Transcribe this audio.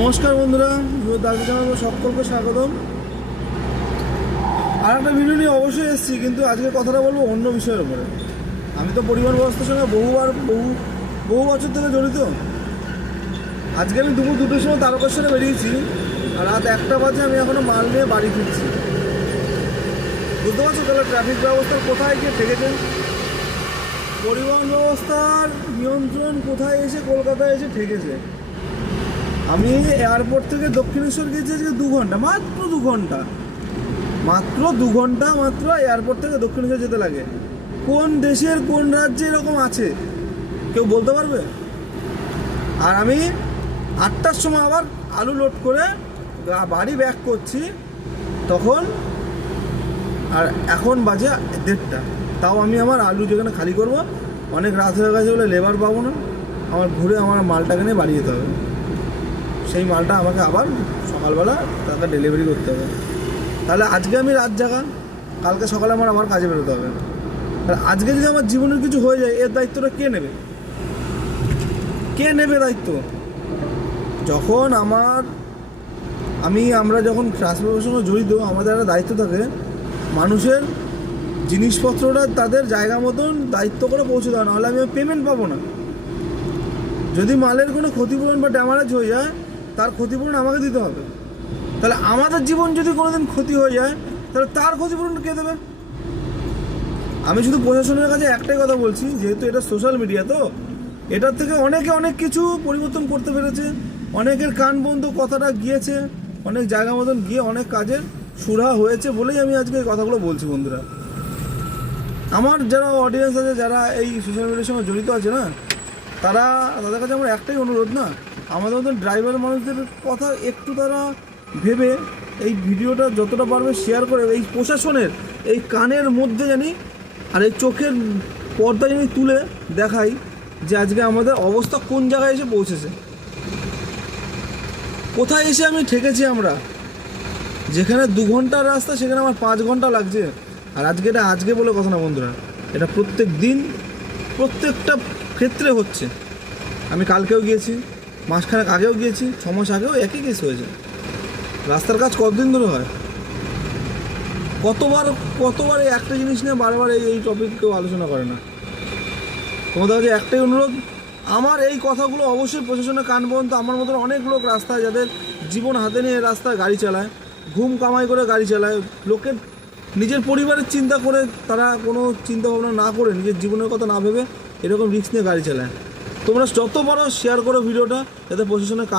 নমস্কার বন্ধুরা, দাবি জানাবো সকলকে স্বাগতম। আর একটা ভিডিও নিয়ে অবশ্যই এসেছি, কিন্তু আজকে কথাটা বলবো অন্য বিষয়ের উপরে। আমি তো পরিবহন ব্যবস্থার সঙ্গে বহু বছর থেকে জড়িত। আজকে আমি দুপুর 2টোর সময় তারকেশ্বরে বেরিয়েছি, আর রাত 1টা বাজে আমি এখনও মাল নিয়ে বাড়ি ফিরছি। বুঝতে পারছো তাহলে ট্রাফিক ব্যবস্থার কোথায় গিয়ে ঠেকেছে? পরিবহন ব্যবস্থার নিয়ন্ত্রণ কোথায় এসে কলকাতায় এসে ঠেকেছে। আমি এয়ারপোর্ট থেকে দক্ষিণেশ্বর গেছি আজকে 2 ঘন্টা, মাত্র 2 ঘন্টা মাত্র এয়ারপোর্ট থেকে দক্ষিণেশ্বর যেতে লাগে। কোন দেশের কোন রাজ্যে এরকম আছে কেউ বলতে পারবে? আর আমি 8টার সময় আবার আলু লোড করে বাড়ি ব্যাক করছি তখন, আর এখন বাজে 1:30। তাও আমি আমার আলু যেখানে খালি করব, অনেক রাত হয়ে গেছে বলে লেবার পাবো না, আমার ঘুরে আমার মালটাকে নিয়ে বাড়ি যেতে হবে। সেই মালটা আমাকে আবার সকালবেলা তাকে ডেলিভারি করতে হবে। তাহলে আজকে আমি রাত জাগা, কালকে সকালে আমার কাজে বেরোতে হবে। তাহলে আজকে যদি আমার জীবনের কিছু হয়ে যায়, এর দায়িত্বটা কে নেবে? দায়িত্ব? যখন আমরা যখন ট্রান্সপোর্টের সঙ্গে জড়িত, আমাদের একটা দায়িত্ব থাকে মানুষের জিনিসপত্রটা তাদের জায়গা মতন দায়িত্ব করে পৌঁছে দেওয়া, নাহলে আমি পেমেন্ট পাবো না। যদি মালের কোনো ক্ষতিপূরণ বা ড্যামারেজ হয়ে যায়, তার ক্ষতিপূরণ আমাকে দিতে হবে। তাহলে আমাদের জীবন যদি কোনোদিন ক্ষতি হয়ে যায়, তাহলে তার ক্ষতিপূরণটা কে দেবে? আমি শুধু প্রশাসনের কাছে একটাই কথা বলছি, যেহেতু এটা সোশ্যাল মিডিয়া, তো এটার থেকে অনেকে অনেক কিছু পরিবর্তন করতে পেরেছে, অনেকের কান বন্ধ কথাটা গিয়েছে, অনেক জায়গা মতন গিয়ে অনেক কাজের সুরাহা হয়েছে বলেই আমি আজকে এই কথাগুলো বলছি। বন্ধুরা, আমার যারা অডিয়েন্স আছে, যারা এই সোশ্যাল মিডিয়ার সঙ্গে জড়িত আছে না, তাদের কাছে আমার একটাই অনুরোধ, না আমাদের মতন ড্রাইভার মানুষদের কথা একটু তারা ভেবে এই ভিডিওটা যতটা পারবে শেয়ার করে এই প্রশাসনের এই কানের মধ্যে জানি আর এই চোখের পর্দা জানি তুলে দেখাই যে আজকে আমাদের অবস্থা কোন জায়গায় এসে পৌঁছেছে, কোথায় এসে আমি ঠেকেছি। আমরা যেখানে 2 ঘন্টার রাস্তা, সেখানে আমার 5 ঘন্টা লাগছে। আর আজকে বলে কথা না বন্ধুরা, এটা প্রত্যেক দিন প্রত্যেকটা ক্ষেত্রে হচ্ছে। আমি কালকেও গিয়েছি, মাসখানেক আগেও গিয়েছি, 6 মাস আগেও একই কেস হয়েছে। রাস্তার কাজ কতদিন ধরে হয়? কতবার এই একটা জিনিস নিয়ে বারবার এই টপিক কেউ আলোচনা করে না। তোমাদের কাছে একটাই অনুরোধ, আমার এই কথাগুলো অবশ্যই প্রশাসনের কান পর্যন্ত। আমার মতন অনেক লোক রাস্তায়, যাদের জীবন হাতে নিয়ে রাস্তায় গাড়ি চালায়, ঘুম কামাই করে গাড়ি চালায়, লোকের নিজের পরিবারের চিন্তা করে, তারা কোনো চিন্তা ভাবনা না করে, নিজের জীবনের কথা না ভেবে এরকম রিস্ক নিয়ে গাড়ি চালায়। তোমরা যত পারো শেয়ার করো ভিডিওটা, যাতে প্রশাসনের কান